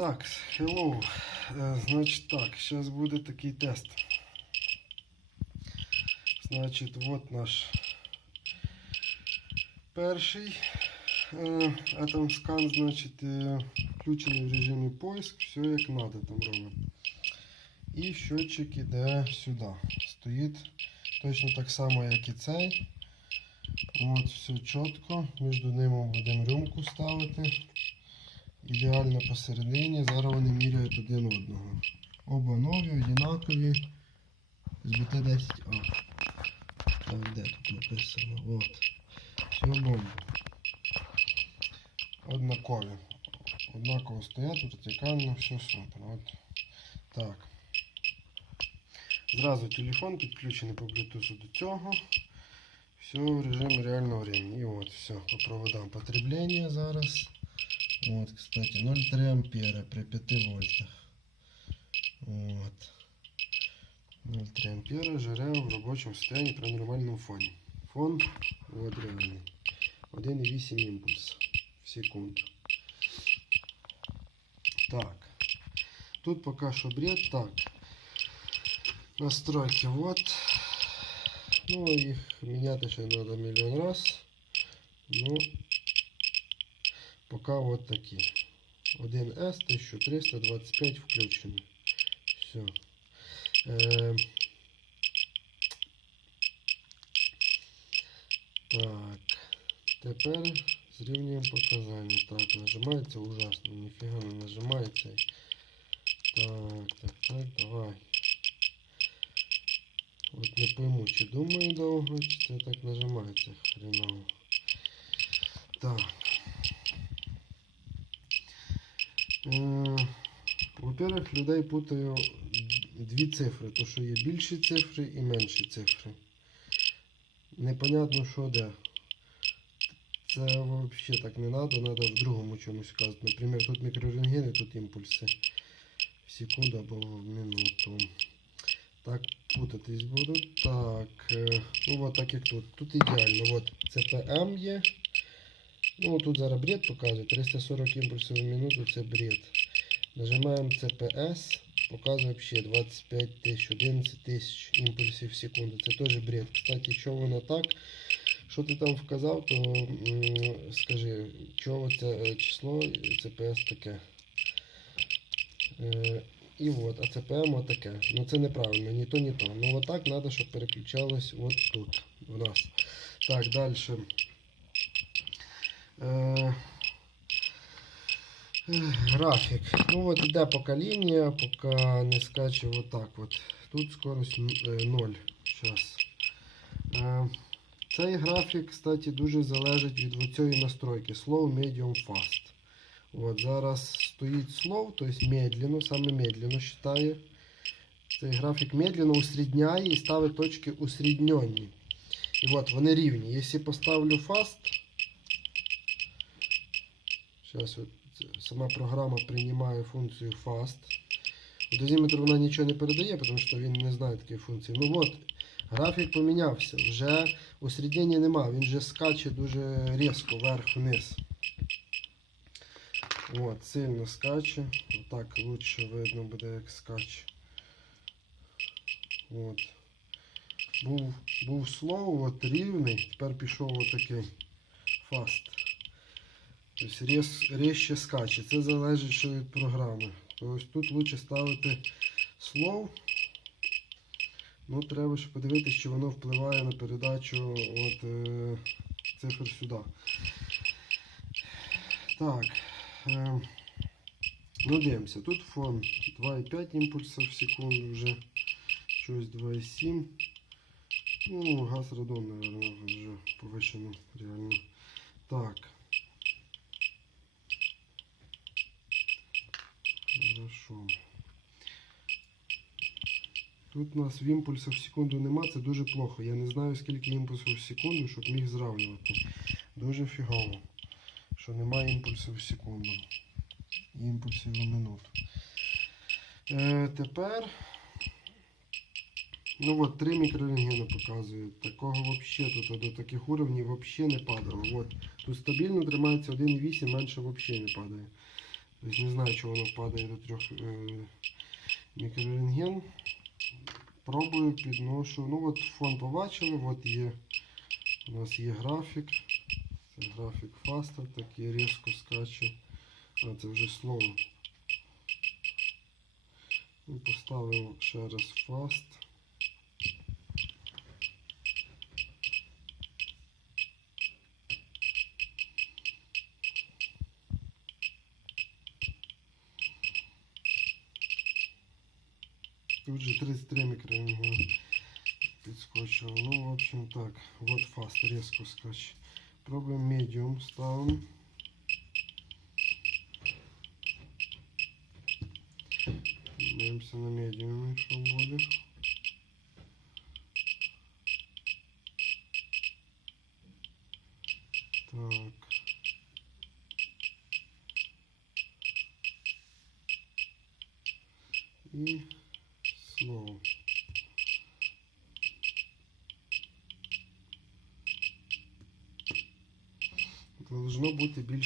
Так, hello. Е, Значить так, зараз буде такий тест. Значить, от наш перший е, скан, значить, е, включений в режимі поиск, все як надо там робимо. І щотчик іде сюди. Стоїть точно так само, як і цей. От, все чітко. Між ними будемо рюмку ставити. Ідеально посередині. Зараз вони міряють один одного. Оба нові, однакові. З БТ-10А. Так, де тут написано? От. Все бомба. Однакові. Однаково стоять, вертикально, все супер. От. Так. Зразу телефон підключений по Bluetooth до цього. Все в режимі реального времени. І от все по проводам потреблення зараз. Вот, кстати, 0,3 ампера при 5 вольтах. Вот. 0,3 ампера жире в робочому состоянии при нормальному фоні. Фон вот реальний. 1,8 імпульс в секунду. Так. Тут пока что бред. Так. Настройки вот. Ну, их менять еще надо миллион раз. Ну, пока вот такие. 1С 1325 включений. Все. Е, так. Тепер зрівнюємо показання. Так, нажимається ужасно. Ніфіга не нажимається. Так, так, так, давай. От не пойму, чи думаю довго, чи так нажимається хреново. Так. Е, Во-первых, людей путаю дві цифри, то що є більші цифри і менші цифри. Непонятно, що де. Це взагалі так не треба, треба в другому чомусь казати. Наприклад, тут мікрорентгени, тут імпульси в секунду або в минуту. Так, путатись буду. Так, е, ну от так як тут. Тут ідеально. От CPM є. Ну, тут зараз бред показує. 340 імпульсів в минуту це бред. Нажимаємо CPS. Показує взагалі 25 тисяч, 11 тисяч імпульсів в секунду. Це теж бред. Кстати, що воно так? Що ти там вказав, то скажи, чого це е, число CPS таке. Е, і от, а CPM отаке. Ну це неправильно, ні то, ні то. Ну отак треба, щоб переключалось от тут в нас. Так, далі. Е, Графік. Ну от іде покоління, поки не скаче отак от. Тут скорость 0. Зараз. Е, цей графік, кстати, дуже залежить від цієї настройки. Slow, medium, fast. От, зараз стоїть slow, тобто медленно, саме медленно считає. Цей графік медленно усрідняє і ставить точки усріднені. І от вони рівні. Якщо поставлю fast, Сейчас вот сама програма приймає функцію fast. Дозиметр вона нічого не передає, тому що він не знає такої функції. Ну от, графік помінявся. Вже усередині нема, він вже скаче дуже різко вверх-вниз. От, сильно скаче. Отак лучше видно буде, як скаче. От. Був, був слово, от рівний, тепер пішов отакий fast. Тобто рез, резче скаче. Це залежить ще від програми. Тобто тут краще ставити слов. Ну, треба ще подивитися, чи воно впливає на передачу от, е, цифр сюди. Так. Е, ну, дивимося. Тут фон 2,5 імпульсів в секунду вже. Щось 2,7. Ну, газ радон, наверное, вже повищено реально. Так. Хорошо. Тут у нас в імпульсах в секунду нема, це дуже плохо. Я не знаю скільки імпульсів в секунду, щоб міг зравнювати. Дуже фігово, що немає імпульсів в секунду. Імпульсів в минуту. Е, тепер. Ну от, 3 мікрорентгена показує. Такого взагалі тут до таких уровнів взагалі не падало. От, тут стабільно тримається 1,8, менше взагалі не падає. Тобто не знаю, чого воно падає до трьох е, мікрорентген. Пробую, підношу. Ну от фон побачили, от є. У нас є графік. Це графік фаста, такий різко скаче. А це вже слово. Ну, Поставив ще раз фаст. 33 микрорентгена підскочило. Ну, в общем так. Вот фаст, резко скаче. Пробуем медиум ставим. Дивимося на медіумі, що буде.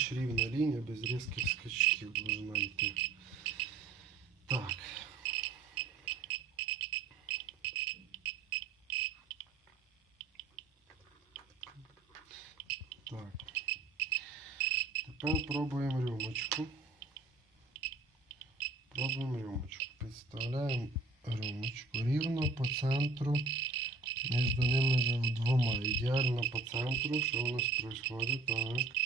Більш рівна лінія, без різких скачків должна йти. Так. Так. Тепер пробуємо рюмочку. Пробуємо рюмочку. Підставляємо рюмочку рівно по центру. Між ними двома. Ідеально по центру. Що у нас відбувається? Так.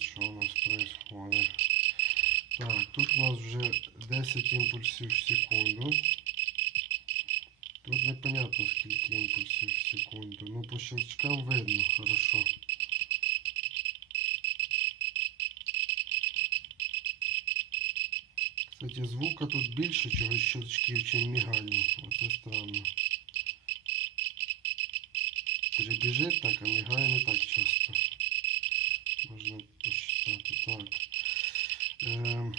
Що у нас происходит. Так, тут у нас вже 10 імпульсів в секунду. Тут непонятно скільки імпульсів в секунду. Ну по щелчкам видно хорошо. Кстати, звука тут більше чогось щелчків, чим мігання. Оце странно. Перебіжить так, а мігає не так часто. Можна посчитати. Так. Ем.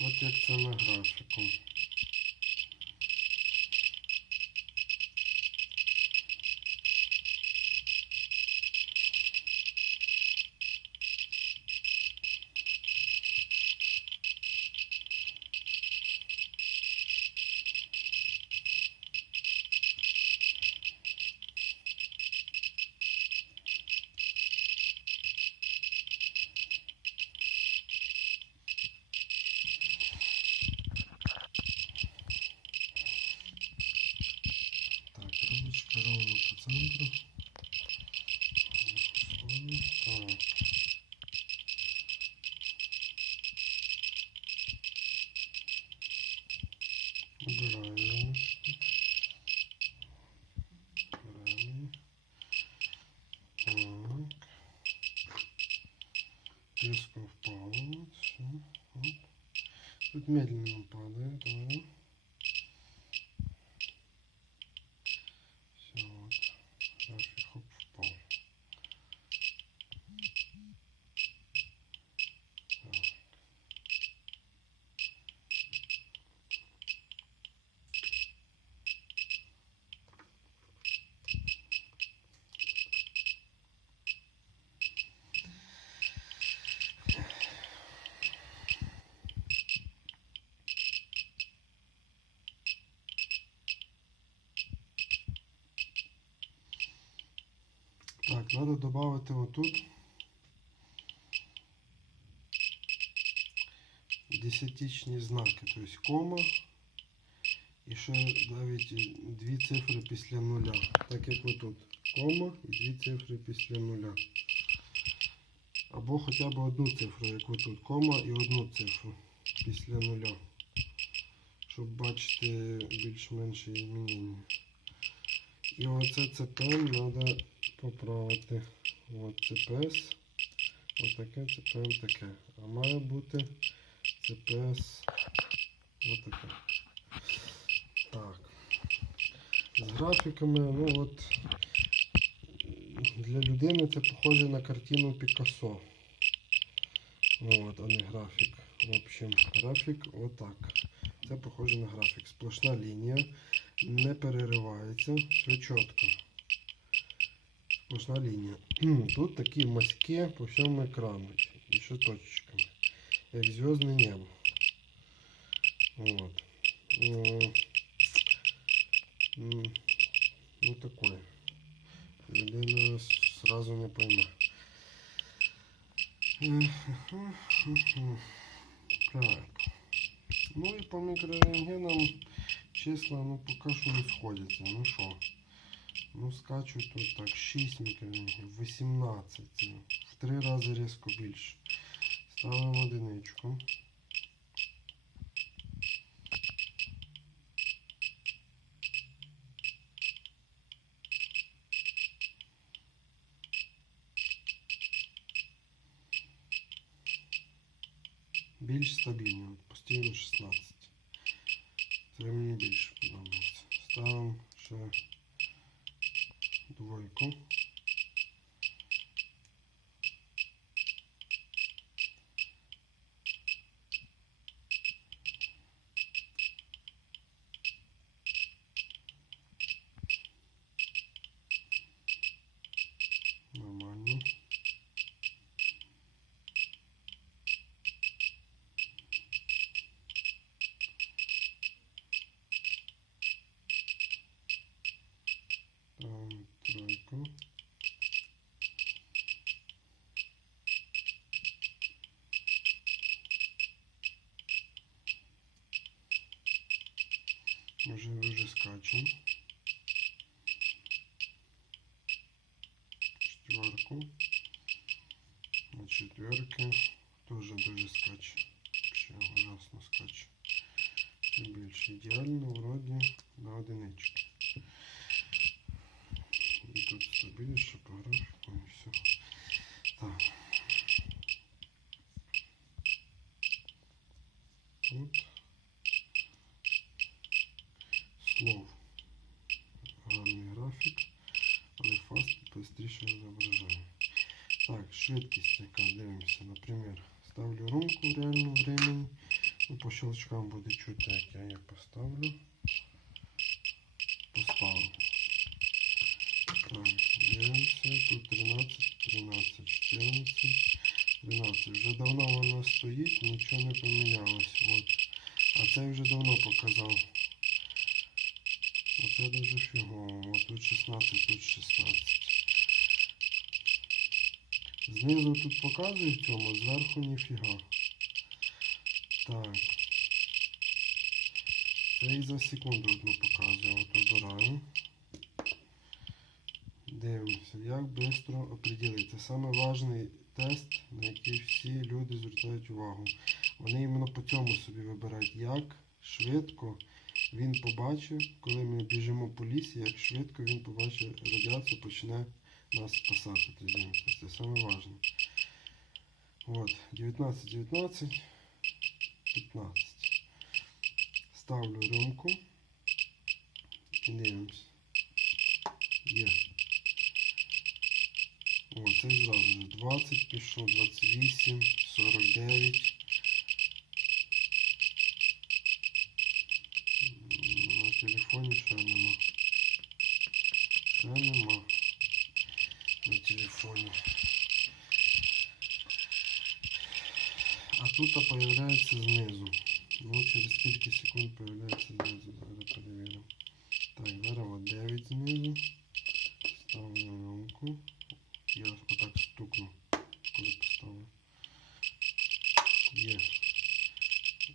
От як це на графіку. Так, ручка ровно по центру. Так. Убираем ручку. Убираем. Так. Резко впало. Вот. Тут медленно падает. Да. Все, вот. График хоп впал. Так. Так, треба додати отут десятичні знаки, тобто кома і ще навіть дві цифри після нуля. Так як отут. Кома і дві цифри після нуля. Або хоча б одну цифру, як отут. Кома і одну цифру після нуля. Щоб бачити більш-менш змінення. І оце ЦПМ треба поправити. От CPS. Отаке CPM таке. А має бути CPS отаке. Так. З графіками, ну от для людини це похоже на картину Пікассо. Ну, от, а не графік. В общем, графік отак. Це похоже на графік. Сплошна лінія, не переривається, все чітко. Сплошна лінія. Тут такі маски по всьому екрану. І ще точечками. Як зв'язне небо. Вот. Ну, м, ну такое. Людина с- сразу не пойме. Так. Ну і по мікрорентгенам числа ну поки що не сходяться. Ну що? Ну скачу тут так 6 мікрорентгенів, 18. Це в 3 рази різко більше. Ставимо одиничку. Більш стабільно, постійно 16. Це мені більше подобається. Ставимо ще toujours eu le. Уже уже скачем. Четверку. На четверке тоже дуже скаче. Вообще ужасно скаче. Тим більше ідеально вроді на одинички. І тут стабільніше по графіку і все. Так. Тут 13, 13, 14, 13. Вже давно воно стоїть, нічого не помінялось. От. А це вже давно показав. Оце дуже фігово. Тут 16, тут 16. Знизу тут показує в цьому, зверху ніфіга. Так. Це і за секунду одну показує. От обираю. Дивимося, як швидко оприділити. Саме важний тест, на який всі люди звертають увагу. Вони іменно по цьому собі вибирають, як швидко він побачив, коли ми біжимо по лісі, як швидко він побачив радіацію, почне нас спасати. Це саме важне. От, 19, 19, 15. Ставлю рюмку і дивимось. Є. О, це зразу вже 20 пішов, 28, 49. М, На телефоні ще нема. Ще нема. На телефоні. А тут появляється знизу. Ну, через скільки секунд появляється знизу. Зараз перевіримо. Так, зараз от 9 знизу. Ставлю рамку. Я отак стукну, коли поставлю. Є.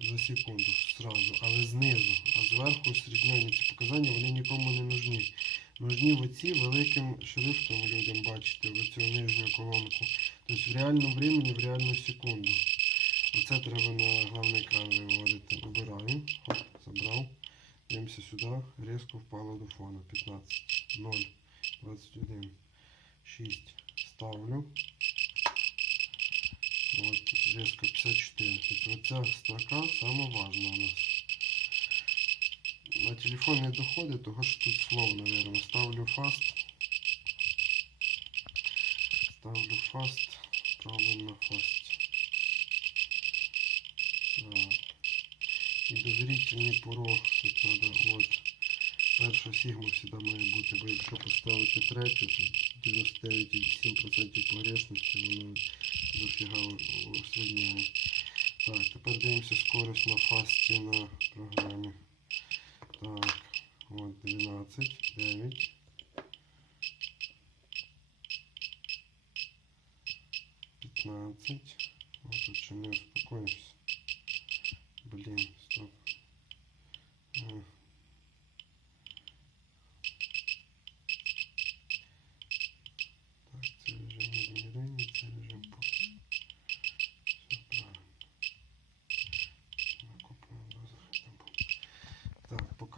За секунду, сразу, але знизу. А зверху середньоні ці показання вони нікому не нужні. Нужні в оці великим шрифтом людям бачити, в цю нижню колонку. Тобто в реальному времени, в реальну секунду. Оце треба на головний екран виводити. Обираю. Хоп, забрав. Дивимося сюди. Різко впало до фону. 15, 0, 21, 6. Ставлю. От, різко 54. Тобто оця строка сама важна у нас. На телефон не доходить, того що тут слов, наверное. Ставлю фаст. Ставлю фаст. Пробуємо на фасті. Так. І доверительний порог тут надо от Перша сігма завжди має бути, бо якщо поставити третю, то 99,7% погрешності воно дофіга усредняє. Так, тепер дивимося скорость на фасті на програмі. Так, от 12, 9. Пятнадцать. Вот тут ще не успокоимся. Блин, стоп.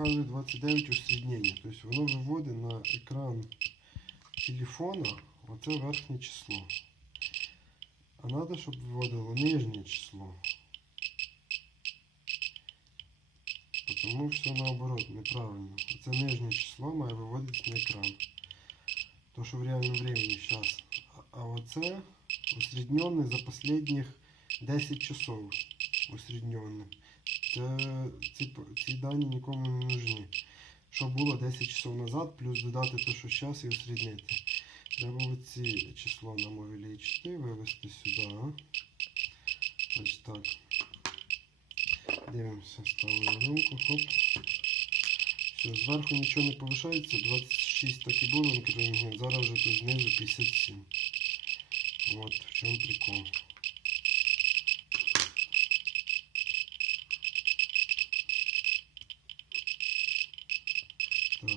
показує 29 усреднення. Тобто воно виводить на екран телефона оце верхнє число. А треба, щоб виводило нижнє число. Тому все наоборот, неправильно. Оце нижнє число має виводитися на екран. То, що в реальному времени зараз. А, а оце усреднене за последніх 10 часов. Усреднене. Це, ці, ці дані нікому не нужні. Що було 10 часов назад, плюс додати те, що зараз і усреднити. Треба оці число нам увеличити, вивести сюди. Ось так. Дивимося, ставимо ринку, хоп. Все, зверху нічого не повишається, 26 так і було зараз вже тут знизу 57. От, в чому прикол. Так.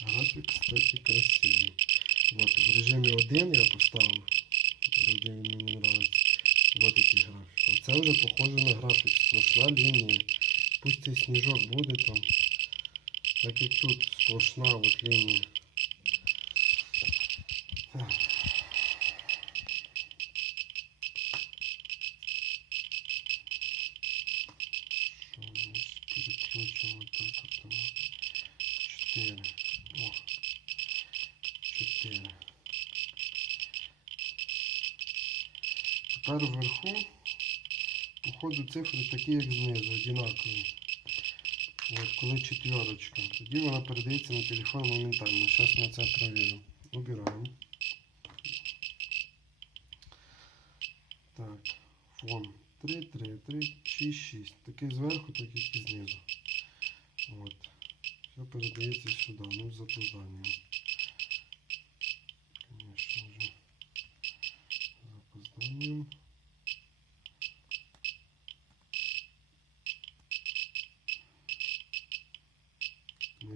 График, кстати, красивый. Вот в режимі 1 я поставив. Вроде він мені нравится. Вот який графік. Оце вже похоже на графік. Сплошна лінія. Пусть цей сніжок буде там. Так як тут сплошна от лінія. Так. Походу, цифри такі, як знизу, одинакові. От коли четверочка, тоді вона передається на телефон моментально. Зараз ми це перевіримо. Убираємо. Так, фон 3, 3, 3, 6, 6. Такий зверху, так як і знизу. От. Все передається сюди, ну з запозданням. Конечно же. З запозданням.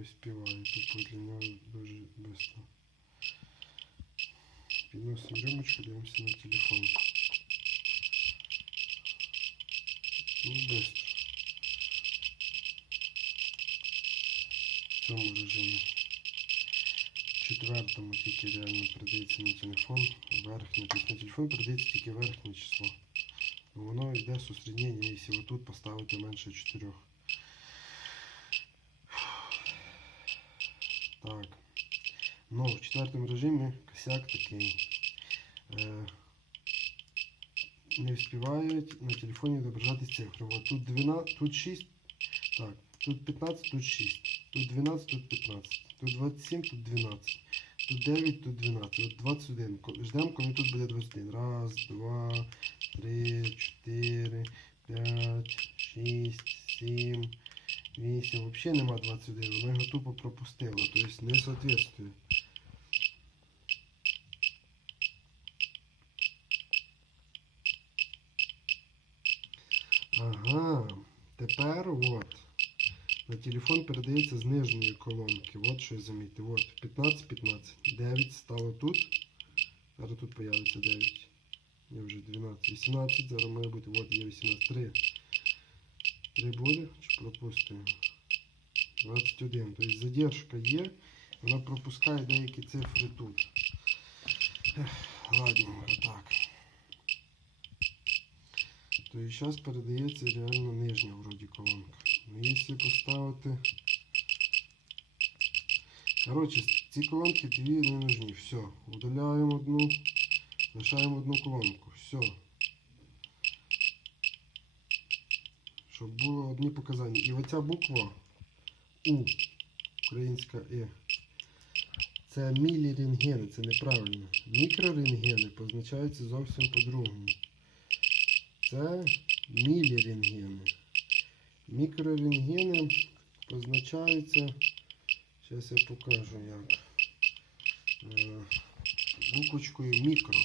Не успеваю, тупо для него дуже быстро. Підносимо рюмочку, дивимося на телефон. Ну, быстро. В цьому режимі. Четвертому тільки реально передається на телефон верхнє. Тобто на телефон передається тільки верхнє число. Ну, Воно йде з усреднення, якщо ви тут поставите менше 4. Так. Ну, в четвертому режимі косяк такий. Е, не встигають на телефоні відображати цифри. От тут 12, тут 6, так, тут 15, тут 6, тут 12, тут 15, тут 27, тут 12, тут 9, тут 12, от 21. Ко- Ждемо, коли тут буде 21. Раз, два, три, чотири, п'ять, шість, сім, вісім. Взагалі нема 21, воно його тупо пропустило, тобто не соответствує. Ага, тепер от. На телефон передається з нижньої колонки. От що я замітив. От 15, 15. 9 стало тут. Зараз тут появиться 9. Є вже 12. 18. Зараз має бути. От є 18. 3. 3? Чи пропустимо? 21. Тобто задержка є. Вона пропускає деякі цифри тут. Ладненько, так. То і зараз передається реально нижня вроді колонка. Ну якщо поставити. Коротше, ці колонки дві не нужні. Все. Удаляємо одну, лишаємо одну колонку. Все. Щоб було одні показання. І оця буква У, українська І. Це мілірентгени, це неправильно. Мікрорентгени позначаються зовсім по-другому. Це мілірентгени. Мікрорентгени позначаються. Зараз я покажу як. Е, Буквочкою Мікро.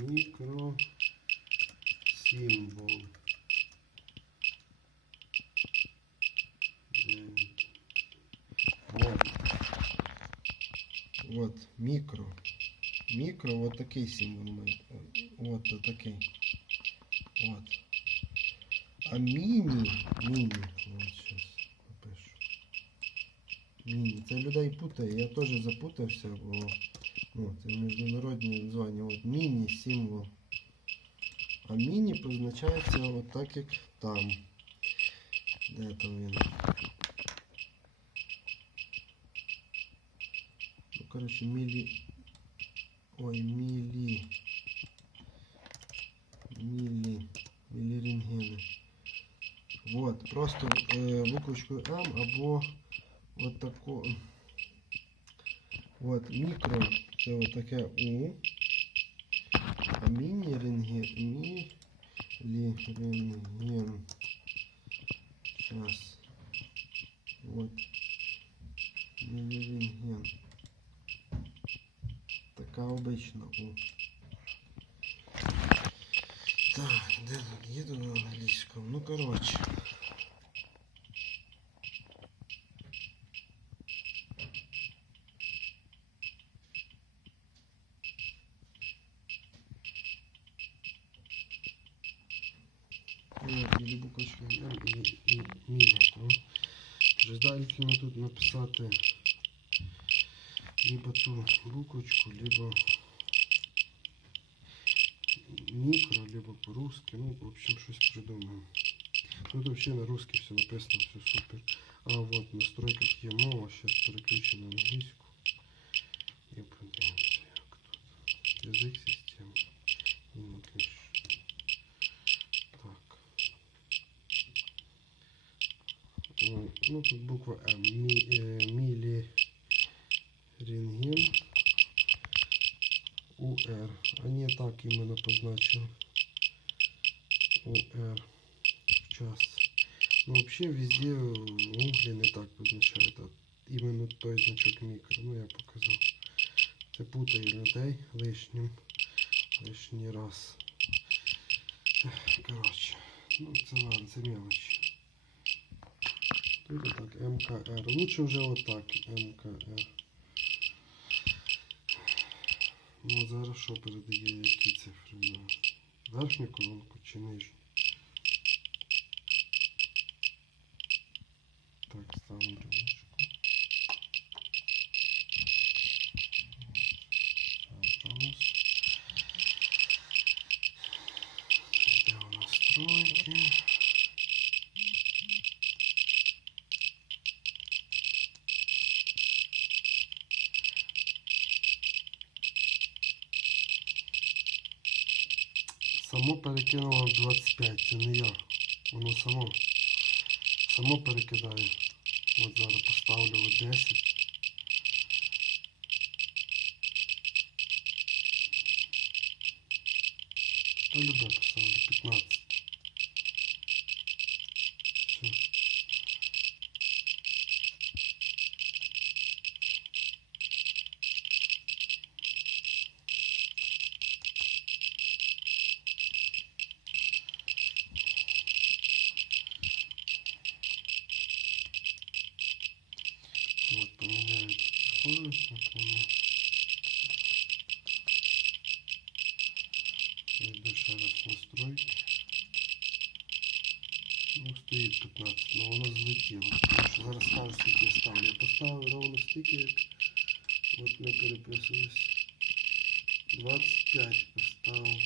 Мікро символ. Дев'ять. Вот. Вот, мікро. Мікро, вот такий символ. має. Вот от такий. Вот. А міні, міні, вот сейчас напишу. Міні. Це людей путає. Я теж запутався, бо ну, це міжнародні названня. От міні символ. А міні позначається от так, як там. Де там він? Ну, коротше, мілі. Ой, мілі. Мілі. Мілірентгени. Вот, просто е, буквочкою М або от тако. От мікро це от таке У. А міні рентген. Мілі рентген. Сейчас. Вот. Міні рентген. Така обична У. Так, де тут їду на англійському? Ну, коротше. Вот, или буквочка М, і, і міна. То. Желательно тут написати либо либо микро, либо по-русски. Ну, в общем, щось придумаємо. Тут вообще на русский все написано, все супер. А вот в настройках є мова, сейчас переключу на англійську. І подивимося, як тут. Язик системи. English. Так. Ну, тут буква М. Мі, мілі рентген. УР. А не так именно позначил. УР. Час. Ну, вообще везде угли не так позначають, а іменно той значок мікро. Ну, я показав. Це путає людей лишнім. Лишній раз. Коротше. Ну, це ладно, це мелочі. Тут отак, МКР. Лучше вже отак, МКР. Ну, зараз що передає, які цифри на верхню колонку чи нижню? Так, ставимо рамочку. Запрос. Йде у настройки. Само перекинуло в 25, це не я. Воно само. Само перекидає. От зараз поставлю от 10. стоїть 15, но воно злетіло. Тому що зараз ставлю скільки я ставлю. Я поставив ровно стільки, як от ми переписувались. 25 поставив.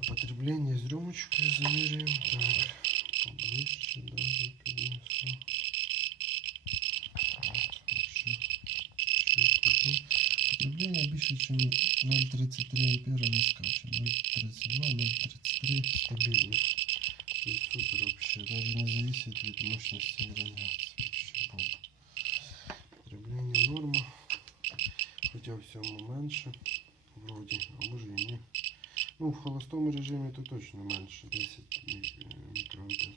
потребление с рюмочкой замеряем. Так, поближе даже перенесу. Потребление більше, ніж 0,33 ампера не скаче. 0,32, 0,33 стабильно. То есть супер вообще. Даже не зависит від мощности радиации. Вообще бомба. Потребление норма. Хотя в всьому Холостому режимі то точно менше 10 мік- е, мікроампер.